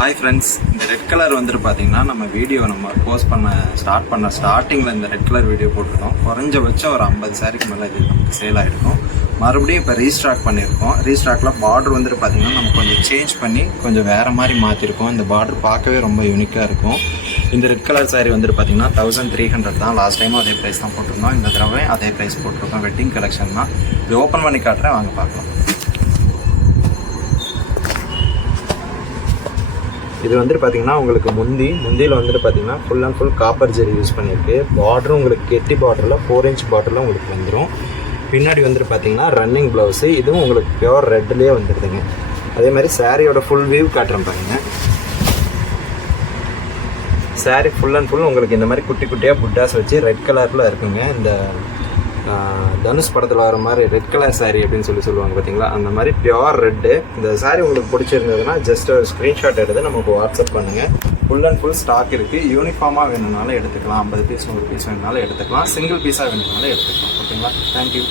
Hi friends, இந்த red colour வந்துட்டு பார்த்தீங்கன்னா நம்ம வீடியோ போஸ்ட் பண்ண ஸ்டார்டிங்கில் இந்த ரெட் கலர் வீடியோ போட்டிருக்கோம். குறைஞ்சபட்சம் ஒரு 50 சாரிக்கு மேலே இது நமக்கு சேல் ஆகிருக்கும். மறுபடியும் இப்போ ரீஸ்டாக் பண்ணியிருக்கோம். ரீஸ்டாக்கில் பார்டர் வந்துட்டு பார்த்திங்கன்னா நம்ம கொஞ்சம் சேஞ்ச் பண்ணி கொஞ்சம் வேறு மாதிரி மாற்றிருக்கோம். இந்த பார்டர் பார்க்கவே ரொம்ப யூனிக்காக இருக்கும். இந்த ரெட் கலர் சாரி வந்துட்டு பார்த்திங்கன்னா 1300 தான். லாஸ்ட் டைமும் அதே ப்ரைஸ் தான் போட்டிருந்தோம். இந்த தடவை அதே ப்ரைஸ் போட்டிருக்கோம். வெட்டிங் கலெக்ஷன் தான். இது ஓப்பன் பண்ணி காட்டுறேன், வாங்க பார்க்கலாம். இது வந்துட்டு பார்த்தீங்கன்னா உங்களுக்கு முந்தியில் வந்துட்டு பார்த்தீங்கன்னா ஃபுல் அண்ட் ஃபுல் காப்பர் ஜெரி யூஸ் பண்ணியிருக்கு. பார்டரும் உங்களுக்கு கெட்டி பார்டரில் 4 inch பார்டரில் உங்களுக்கு வந்துடும். பின்னாடி வந்துட்டு பார்த்தீங்கன்னா ரன்னிங் ப்ளவுஸு, இதுவும் உங்களுக்கு பியோர் ரெட்லேயே வந்துடுதுங்க. அதே மாதிரி சாரியோட ஃபுல் வியூ காட்டுறேன் பாருங்கள். சாரி ஃபுல் அண்ட் ஃபுல் உங்களுக்கு இந்த மாதிரி குட்டி குட்டியாக புட்டாஸ் வச்சு ரெட் கலரில் இருக்குங்க. இந்த தனுஷ் படத்தில் வர மாதிரி ரெட் கலர் சாரீ அப்படின்னு சொல்லுவாங்க பார்த்தீங்களா, அந்த மாதிரி பியோர் ரெட்டு. இந்த சாரீ உங்களுக்கு பிடிச்சிருந்ததுன்னா ஜஸ்ட் ஒரு ஸ்க்ரீன்ஷாட் எடுத்து நமக்கு வாட்ஸ்அப் பண்ணுங்கள். ஃபுல் அண்ட் ஃபுல் ஸ்டாக் இருக்குது. யூனிஃபார்மாக வேணும்னாலும் எடுத்துக்கலாம். 50 பீஸ் 100 பீஸ் வேணுனாலும் எடுத்துக்கலாம். சிங்கிள் பீஸாக வேணும்னாலும் எடுத்துக்கலாம். ஓகேங்களா? தேங்க்யூ.